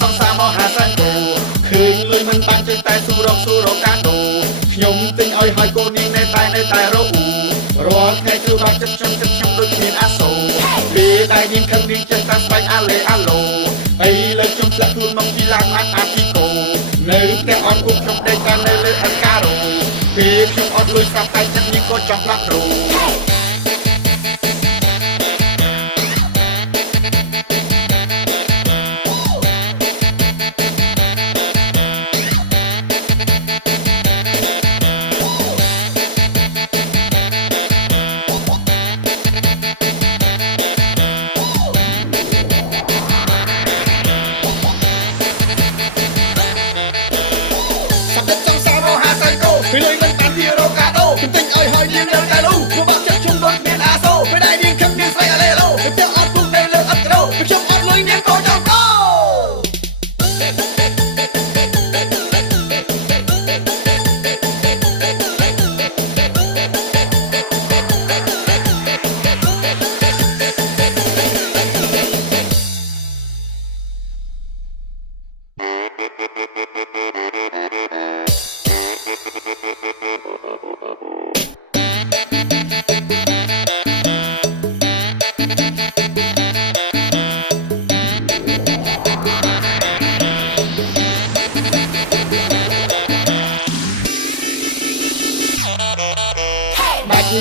សំមហាសាច់គោឃើញលុយមិនបានចេះតែស៊ូរកកាដូខ្ញុំទិញឲ្យហើយកូននាងនៅតែរករាល់ថ្ងៃគឺបាក់ចិត្តខ្ញុំដូចមានអាសូរពេលដែលនាងខឹងនាងចេះតែស្បែកអាឡូអីលើខ្ញុំធ្លាក់ខ្លួនមកពីឡានអាពីកោនៅផ្ទះអត់ពួកខ្ញុំដេកតែនៅលើអង្ការ៉ូពេលខ្ញុំអត់លុយស្រាប់តែចិត្តនាងក៏ចង់ផ្លាស់ប្ដូរពេលលុយមិនបានទីរកកាដូទិញឲ្យហើយនាងនៅតែលូព្រោះបាក់ចិត្តខ្ញុំដូចមានអាសូរពេលដែលនាងខឹងនាងស្អីអាឡេឡូពេលទាំងអត់ពុកនៅលើអត់ក្ដោខ្ញុំអត់លុយនាងក៏ចង់ដោ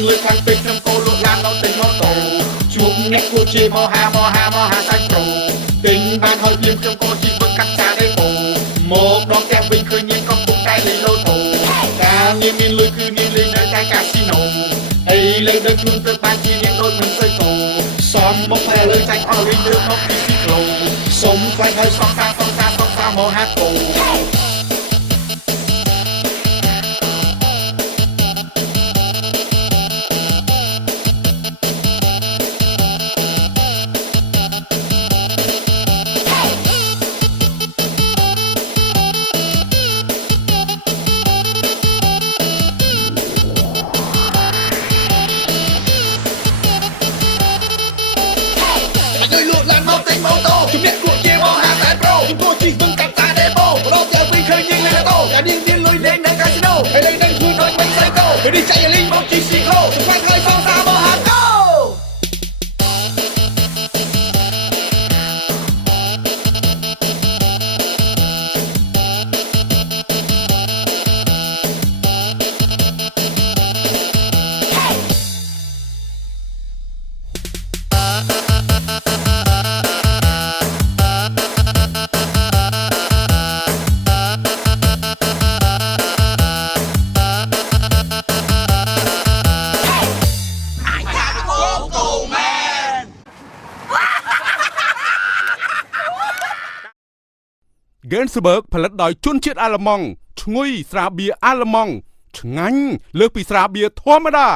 លើខាងពេកខ្ញុំកោលក់ឡានដល់ទិញម៉ូតូជួបអ្នកគួរជាមហាសាច់ប្រូទិញបានហើយព្រៀងខ្ញុំកោជីវិតកាត់ចាដេអូមកដល់ផ្ទះវិញឃើញនាងកំពុងតែលេងលូតូកាលនាងមានលុយគឺនាងលេងនៅតែកាស៊ីណូអីលើដឹកខ្លួនទៅបានជានាងដូចមិនសូវតូសំមកតែលើចាញ់អស់វិញរឿងមកពីស៊ីក្លូសុំខ្លាចហើយសងសាមហាកោលក់ឡានមកទិញម៉ូតូជំនាញគួរជាមហាសាច់ប្រូគួរជីវិតកាត់តាដេបូរកតែវិញឃើញនាងនៅតូតែនាងមានលុយលេងនៅកាស៊ីណូហើយលេងនឹងខ្លួនដូចមិនស្អីកោពេលនេះចាក់លេងមកជីស៊ីក្លូខ្លាំងហើយសងសាមហាកោGensberg ផលិតដោយជនជាតិអាល្លឺម៉ង់ឈ្ងុយស្រាបៀរអាល្លឺម៉ង់ឆ្ងាញ់លើសពីស្រាបៀរធម្មតា